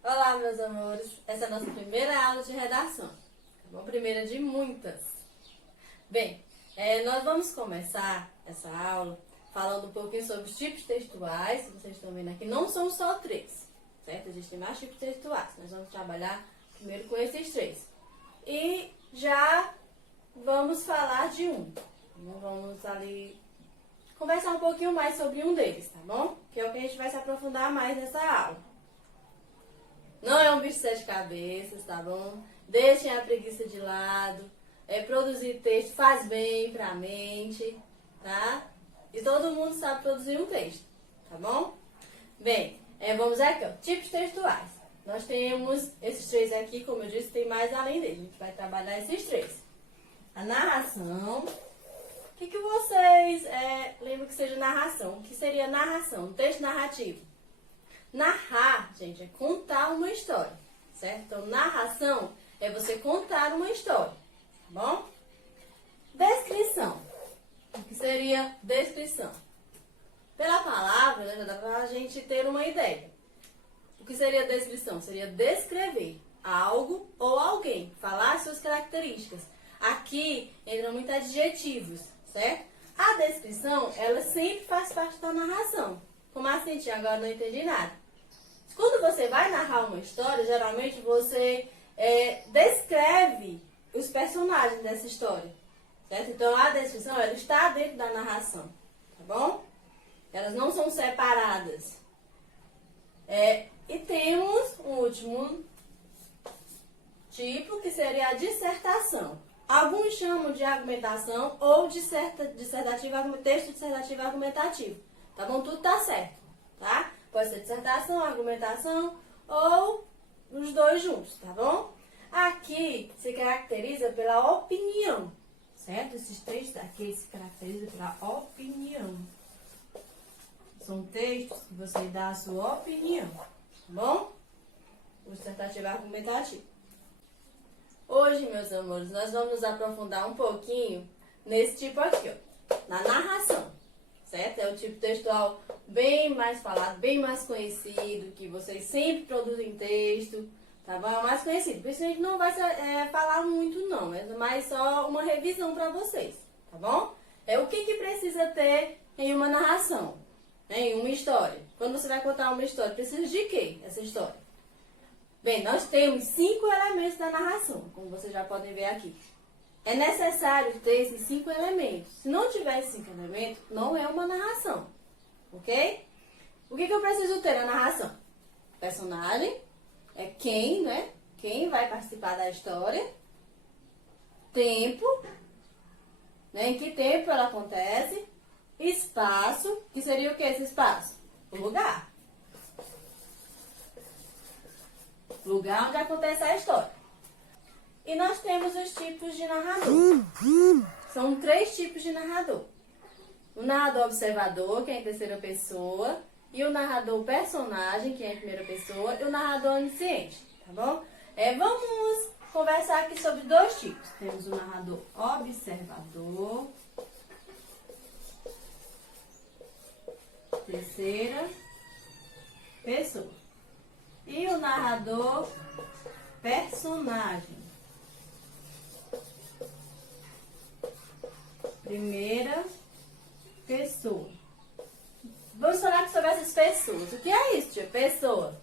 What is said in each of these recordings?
Olá, meus amores. Essa é a nossa primeira aula de redação. Tá bom? Primeira de muitas. Bem, nós vamos começar essa aula falando um pouquinho sobre os tipos textuais. Vocês estão vendo aqui, não são só 3, certo? Existem mais tipos textuais. Nós vamos trabalhar primeiro com esses 3. E já vamos falar de um. Então, vamos ali conversar um pouquinho mais sobre um deles, tá bom? Que é o que a gente vai se aprofundar mais nessa aula. Não é um bicho de 7 cabeças, tá bom? Deixem a preguiça de lado. Produzir texto faz bem pra mente, tá? E todo mundo sabe produzir um texto, tá bom? Bem, vamos aqui, ó. Tipos textuais. Nós temos esses 3 aqui, como eu disse, tem mais além deles. A gente vai trabalhar esses 3. A narração. O que vocês lembram que seja narração? O que seria narração? Um texto narrativo. Narrar, gente, é contar uma história, certo? Então, narração é você contar uma história, tá bom? Descrição. O que seria descrição? Pela palavra, já dá pra gente ter uma ideia. O que seria descrição? Seria descrever algo ou alguém, falar suas características. Aqui entram muitos adjetivos, certo? A descrição, ela sempre faz parte da narração. Como assim, tia? Agora não entendi nada. Quando você vai narrar uma história, geralmente você descreve os personagens dessa história, certo? Então, a descrição, ela está dentro da narração, tá bom? Elas não são separadas. E temos um último tipo, que seria a dissertação. Alguns chamam de argumentação ou dissertativo, texto dissertativo argumentativo, tá bom? Tudo tá certo, tá? Pode ser dissertação, argumentação ou os dois juntos, tá bom? Aqui se caracteriza pela opinião, certo? Esses 3 daqui se caracterizam pela opinião. São textos que você dá a sua opinião, tá bom? O dissertativo argumentativo. Hoje, meus amores, nós vamos nos aprofundar um pouquinho nesse tipo aqui, ó, na narração. Certo? É um tipo textual bem mais falado, bem mais conhecido, que vocês sempre produzem texto, tá bom? É o mais conhecido. Por isso a gente não vai falar muito não, é mais só uma revisão para vocês, tá bom? O que precisa ter em uma narração, em uma história? Quando você vai contar uma história, precisa de quê essa história? Bem, nós temos 5 elementos da narração, como vocês já podem ver aqui. É necessário ter esses 5 elementos. Se não tiver esses 5 elementos, não é uma narração. Ok? O que eu preciso ter na narração? Personagem, quem, né? Quem vai participar da história. Tempo, né? Em que tempo ela acontece. Espaço, que seria o que esse espaço? O lugar. Lugar onde acontece a história. E nós temos os tipos de narrador. São 3 tipos de narrador. O narrador observador, que é em terceira pessoa, e o narrador personagem, que é em primeira pessoa, e o narrador onisciente, tá bom? Vamos conversar aqui sobre 2 tipos. Temos o narrador observador, terceira pessoa, e o narrador personagem, primeira pessoa. Vamos falar aqui sobre essas pessoas. O que é isso, tia? Pessoa.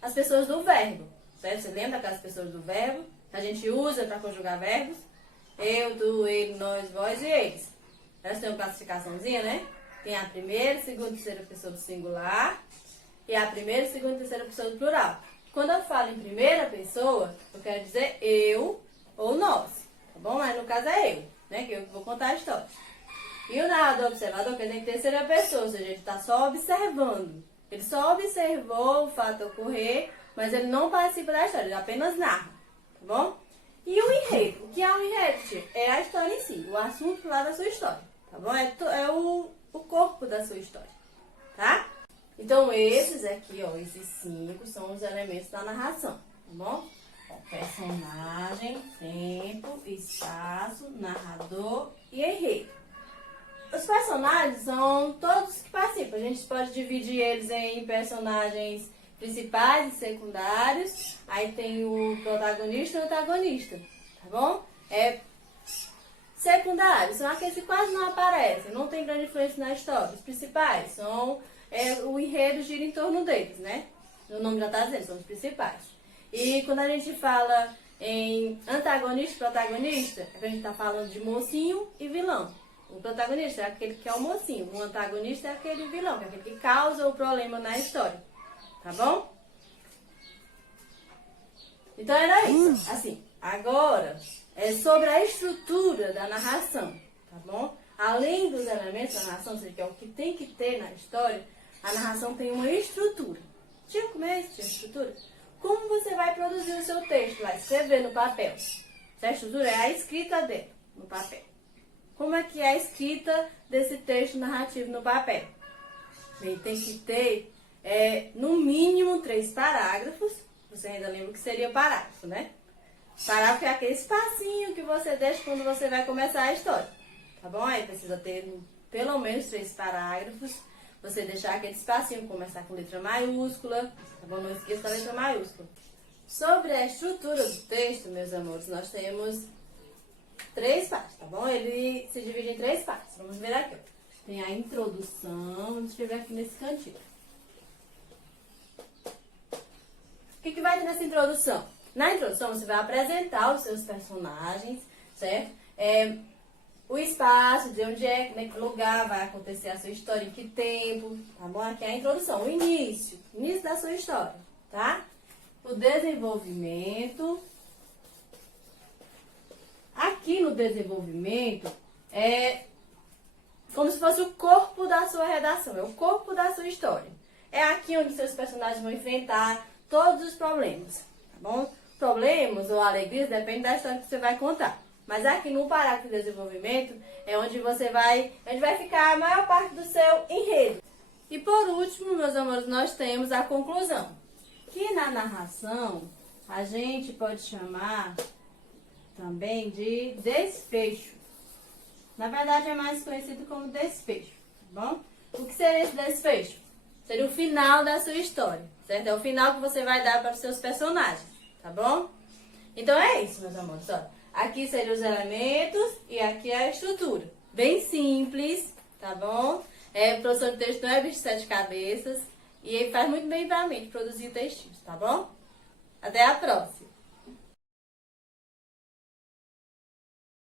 As pessoas do verbo, certo? Você lembra aquelas pessoas do verbo que a gente usa para conjugar verbos? Eu, tu, ele, nós, vós e eles. Elas têm uma classificaçãozinha, né? Tem a primeira, segunda e terceira pessoa do singular e a primeira, segunda e terceira pessoa do plural. Quando eu falo em primeira pessoa, eu quero dizer eu ou nós, tá bom? Mas no caso é eu, né? Que eu vou contar a história. E o narrador observador quer dizer em terceira pessoa, ou seja, ele está só observando. Ele só observou o fato ocorrer, mas ele não participa da história, ele apenas narra, tá bom? E o enredo, o que é o enredo, tia? É a história em si, o assunto lá da sua história, tá bom? É o corpo da sua história, tá? Então, esses aqui, ó, esses 5 são os elementos da narração, tá bom? Personagem, tempo, espaço, narrador e enredo. Os personagens são todos que participam. A gente pode dividir eles em personagens principais e secundários, aí tem o protagonista e o antagonista, tá bom? Secundários são aqueles que quase não aparecem, não tem grande influência na história. Os principais são, o enredo gira em torno deles, né? O nome já está dizendo, são os principais. E quando a gente fala em antagonista e protagonista, a gente está falando de mocinho e vilão. O protagonista é aquele que é o mocinho, o antagonista é aquele vilão, que é aquele que causa o problema na história. Tá bom? Então era isso. Assim, agora é sobre a estrutura da narração, tá bom? Além dos elementos da narração, ou seja, que é o que tem que ter na história, a narração tem uma estrutura. Tinha começo, tinha estrutura. Como você vai produzir o seu texto? Vai escrever no papel. A estrutura é a escrita dele, no papel. Como é que é a escrita desse texto narrativo no papel? Bem, tem que ter, no mínimo, 3 parágrafos. Você ainda lembra o que seria parágrafo, né? Parágrafo é aquele espacinho que você deixa quando você vai começar a história. Tá bom? Aí precisa ter pelo menos 3 parágrafos. Você deixar aquele espacinho, começar com letra maiúscula. Tá bom? Não esqueça da letra maiúscula. Sobre a estrutura do texto, meus amores, nós temos 3 partes, tá bom? Ele se divide em 3 partes. Vamos ver aqui, ó. Tem a introdução, vamos escrever aqui nesse cantinho. O que vai ter nessa introdução? Na introdução, você vai apresentar os seus personagens, certo? O espaço, de onde é, em que lugar vai acontecer a sua história, em que tempo, tá bom? Aqui é a introdução, o início da sua história, tá? O desenvolvimento. Aqui no desenvolvimento, é como se fosse o corpo da sua redação, é o corpo da sua história. É aqui onde seus personagens vão enfrentar todos os problemas, tá bom? Problemas ou alegrias depende da história que você vai contar. Mas aqui no parágrafo de desenvolvimento é onde vai ficar a maior parte do seu enredo. E por último, meus amores, nós temos a conclusão. Que na narração a gente pode chamar também de desfecho. Na verdade é mais conhecido como desfecho, tá bom? O que seria esse desfecho? Seria o final da sua história, certo? É o final que você vai dar para os seus personagens, tá bom? Então é isso, meus amores. Ó, aqui seriam os elementos e aqui é a estrutura. Bem simples, tá bom? Produção de texto não é bicho de 7 cabeças e ele faz muito bem para a mente produzir textinhos, tá bom? Até a próxima!